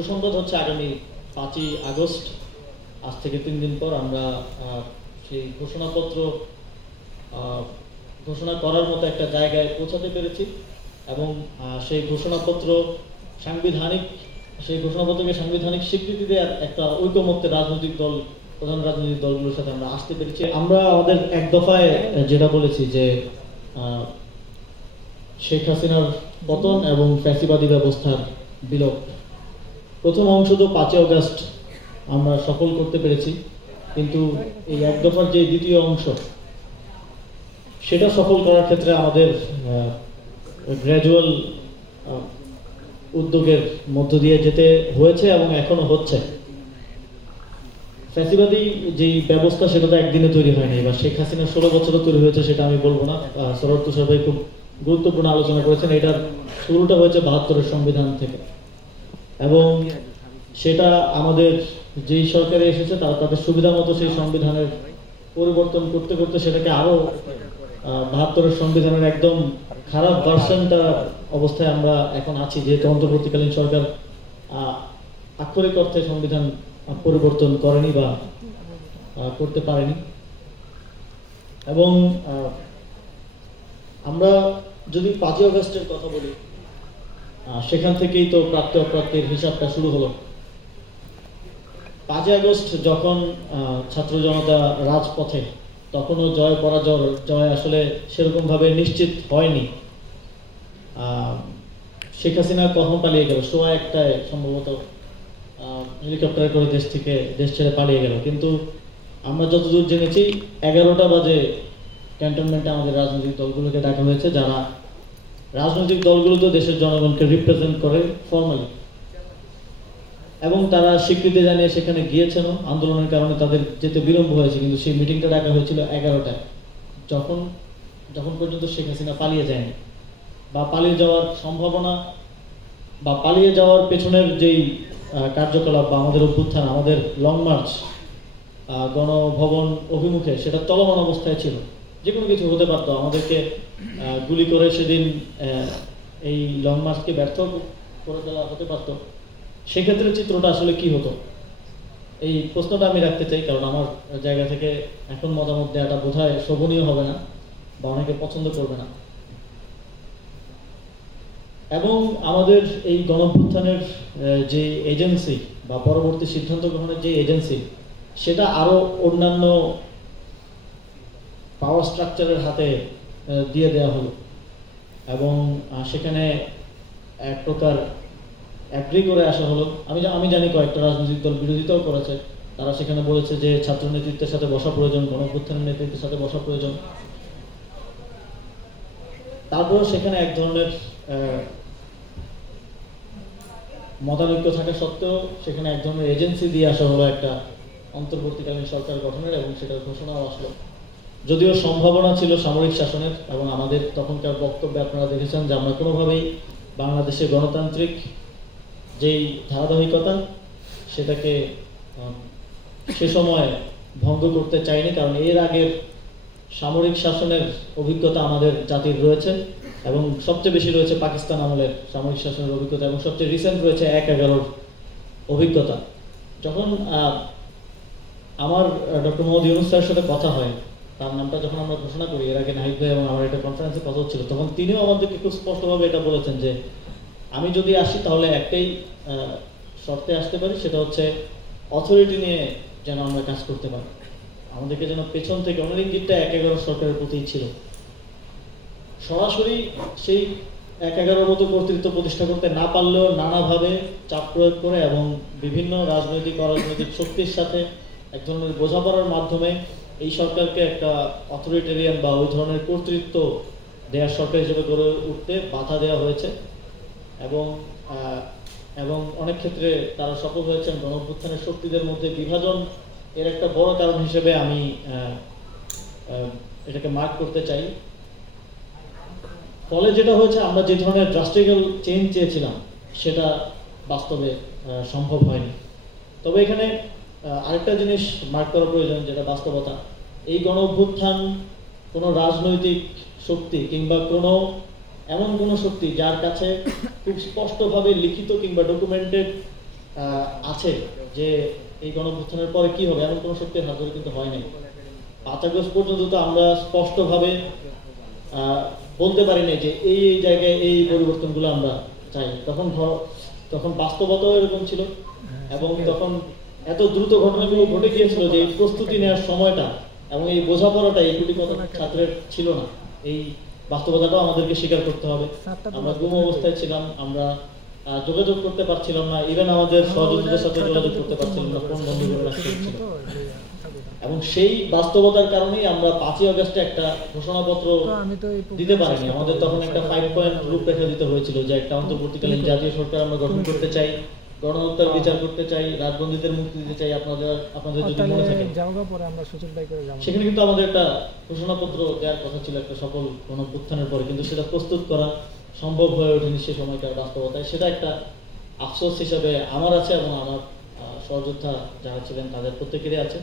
সুসংবাদ হচ্ছে আগামী 5ই আগস্ট আজ থেকে 3 দিন পর আমরা সেই ঘোষণাপত্র ঘোষণা করার মতো একটা জায়গায় পৌঁছাতে পেরেছি এবং সেই ঘোষণাপত্রকে সাংবিধানিক স্বীকৃতি দেওয়ার একটা ঐকমত্যে প্রধান রাজনৈতিক দলগুলোর সাথে আমরা আসতে পেরেছি। আমরা আমাদের এক দফায় যেটা বলেছি যে শেখ হাসিনার পতন এবং ফ্যাসিবাদী ব্যবস্থার বিলোপ, প্রথম অংশ তো 5ই আগস্ট আমরা সফল করতে পেরেছি, কিন্তু এই এক দফার যে দ্বিতীয় অংশ সেটা সফল করার ক্ষেত্রে আমাদের গ্র্যাজুয়াল উদ্যোগের মধ্য দিয়ে যেতে হয়েছে এবং এখনো হচ্ছে। ফ্যাসিবাদী যেই ব্যবস্থা সেটা তো একদিনে তৈরি হয়নি, বা শেখ হাসিনা 16 বছরও তৈরি হয়েছে সেটা আমি বলবো না। সরোয়ার তুষার ভাই খুব গুরুত্বপূর্ণ আলোচনা করেছেন। এটার শুরুটা হয়েছে 72-এর সংবিধান থেকে, এবং সেটা আমাদের যেই সরকারে এসেছে তারা তাদের সুবিধা মতো সেই সংবিধানের পরিবর্তন করতে করতে সেটাকে আরো 72-এর সংবিধানের একদম খারাপ ভার্সনটা অবস্থায় আমরা এখন আছি, যেহেতু অন্তর্বর্তীকালীন সরকার আক্ষরিক অর্থে সংবিধান পরিবর্তন করেনি বা করতে পারেনি। এবং আমরা যদি 5ই আগস্টের কথা বলি, সেখান থেকেই তো প্রাপ্ত অপ্রাপ্তির হিসাবটা শুরু হলো। 5ই আগস্ট যখন ছাত্র জনতা রাজপথে, তখনও জয় আসলে সেরকম ভাবে নিশ্চিত হয়নি। শেখ হাসিনা কখন পালিয়ে গেল? 1:15 সম্ভবত হেলিকপ্টারে করে দেশ ছেড়ে পালিয়ে গেল। কিন্তু আমরা যতদূর জেনেছি 11টা বাজে ক্যান্টনমেন্টে আমাদের রাজনৈতিক দলগুলোকে ডাকা হয়েছে, যারা রাজনৈতিক দলগুলো তো দেশের জনগণকে রিপ্রেজেন্ট করে ফর্মালি, এবং তারা স্বীকৃতি জানিয়ে সেখানে গিয়েছেন। আন্দোলনের কারণে তাদের যেতে বিলম্ব হয়েছে, কিন্তু সেই মিটিংটা ডাকা হয়েছিল 11টায়, যখন পর্যন্ত শেখ হাসিনা পালিয়ে যায়নি, বা পালিয়ে যাওয়ার সম্ভাবনা বা পালিয়ে যাওয়ার পেছনের যেই কার্যকলাপ বা আমাদের অভ্যুত্থান, আমাদের লং মার্চ গণভবন অভিমুখে, সেটা চলমান অবস্থায় ছিল। যে কোনো কিছু হতে পারতো, আমাদেরকে গুলি করে সেদিন এই লং মার্চকে ব্যর্থ করে দেওয়া হতে পারতো। সেক্ষেত্রে চিত্রটা আসলে কি হতো, এই প্রশ্নটা আমি রাখতে চাই, কারণ আমার জায়গা থেকে এখন মতামত দেওয়াটা বোধহয় শোভনীয় হবে না বা অনেকে পছন্দ করবে না। এবং আমাদের এই গণঅভ্যুত্থানের যে এজেন্সি বা পরবর্তী সিদ্ধান্ত গ্রহণের যে এজেন্সি, সেটা আরো অন্যান্য পাওয়ার স্ট্রাকচারের হাতে দিয়ে দেওয়া হলো, এবং সেখানে এক প্রকার অ্যাগ্রি করে আসা হলো। আমি জানি কয়েকটা রাজনৈতিক দল বিরোধিতাও করেছে। তারা সেখানে বলেছে যে ছাত্র নেতৃত্বের সাথে বসা প্রয়োজন, গণঅভ্যুত্থানের নেতৃত্বের সাথে বসা প্রয়োজন। তারপরেও সেখানে এক ধরনের মতানৈক্য থাকা সত্ত্বেও সেখানে এক ধরনের এজেন্সি দিয়ে আসা হলো একটা অন্তর্বর্তীকালীন সরকার গঠনের, এবং সেটার ঘোষণাও আসলো। যদিও সম্ভাবনা ছিল সামরিক শাসনের, এবং আমাদের তখনকার বক্তব্যে আপনারা দেখেছেন যে আমরা কোনোভাবেই বাংলাদেশের গণতান্ত্রিক যেই ধারাবাহিকতা সেটাকে সে সময় ভঙ্গ করতে চাইনি, কারণ এর আগের সামরিক শাসনের অভিজ্ঞতা আমাদের জাতির রয়েছে, এবং সবচেয়ে বেশি রয়েছে পাকিস্তান আমলের সামরিক শাসনের অভিজ্ঞতা, এবং সবচেয়ে রিসেন্ট রয়েছে 1/11-র অভিজ্ঞতা। যখন আমার ডক্টর মোহাম্মদ ইউনূস স্যারের সাথে কথা হয়, তার নামটা যখন আমরা ঘোষণা করি, এর আগে নাহিদ ভাই এবং আমার একটা কনফারেন্সে কথা হচ্ছিল, তখন তিনিও আমাদেরকে খুব স্পষ্টভাবে এটা বলেছেন যে আমি যদি আসি তাহলে একটাই শর্তে আসতে পারি, সেটা হচ্ছে অথরিটি নিয়ে যেন আমরা কাজ করতে পারি। আমাদেরকে যেন পেছন থেকে, ওনার ইঙ্গিতটা 1/11 সরকারের প্রতিই ছিল। সরাসরি সেই 1/11 মতো কর্তৃত্ব প্রতিষ্ঠা করতে না পারলেও নানাভাবে চাপ প্রয়োগ করে এবং বিভিন্ন রাজনৈতিক অরাজনৈতিক শক্তির সাথে এক ধরনের বোঝাপড়ার মাধ্যমে এই সরকারকে একটা অথরিটেরিয়ান বা ওই ধরনের কর্তৃত্ব দেওয়ার সরকার হিসেবে গড়ে উঠতে বাধা দেওয়া হয়েছে, এবং অনেক ক্ষেত্রে তারা সফল হয়েছেন। গণঅভ্যুত্থানের শক্তিদের মধ্যে বিভাজন এর একটা বড় কারণ হিসেবে আমি এটাকে মার্ক করতে চাই। ফলে যেটা হয়েছে, আমরা যে ধরনের ড্রাস্টিক্যাল চেঞ্জ চেয়েছিলাম সেটা বাস্তবে সম্ভব হয়নি। তবে এখানে আরেকটা জিনিস মার্ক করা প্রয়োজন, যেটা বাস্তবতা। এই গণঅভ্যুত্থান কোনো রাজনৈতিক শক্তি কিংবা এমন কোনো শক্তি যার কাছে খুব স্পষ্টভাবে লিখিত কিংবা ডকুমেন্টেড আছে যে এই গণঅভ্যুত্থানের পরে কি হবে, এমন কোনো সত্যের হাত ধরে কিন্তু হয় নাই। 5 আগস্ট পর্যন্ত তো আমরা স্পষ্টভাবে বলতে পারি নাই যে এই এই জায়গায় এই পরিবর্তনগুলো আমরা চাই। তখন বাস্তবতাও এরকম ছিল, এবং তখন এত দ্রুত ঘটনাগুলো ঘটে গিয়েছিল যে এই প্রস্তুতি নেওয়ার সময়টা এবং এই বোঝাপড়াটা এই কোটি কত ছাত্রের ছিল না। এই বাস্তবতাটাও আমাদেরকে স্বীকার করতে হবে। আমরা গুম অবস্থায় ছিলাম, আমরা যোগাযোগ করতে পারছিলাম না, ইভেন আমাদের সহযোগীদের সাথে যোগাযোগ করতে পারছিলাম না, ফোন বন্ধ করে রাখতে হচ্ছিল। এবং সেই বাস্তবতার কারণেই আমরা 5ই আগস্টে একটা ঘোষণাপত্র দিতে পারিনি। আমাদের তখন একটা 5 পয়েন্ট রূপরেখা দিতে হয়েছিল যে একটা অন্তর্বর্তীকালীন জাতীয় সরকার আমরা গঠন করতে চাই, গণহত্যার বিচার করতে চাই, রাজবন্দীদের মুক্তি দিতে চাই। আপনাদের যদি মনে থাকে সেখানে কিন্তু আমাদের একটা ঘোষণাপত্র দেওয়ার কথা ছিল একটা সফল গণঅভ্যুত্থানের পরে, কিন্তু সেটা প্রস্তুত করা সম্ভব হয়ে ওঠেনি সে সময়কার বাস্তবতায়। সেটা একটা আফসোস হিসাবে আমার আছে এবং আমার সহযোদ্ধা যারা ছিলেন তাদের প্রত্যেকেরই আছে।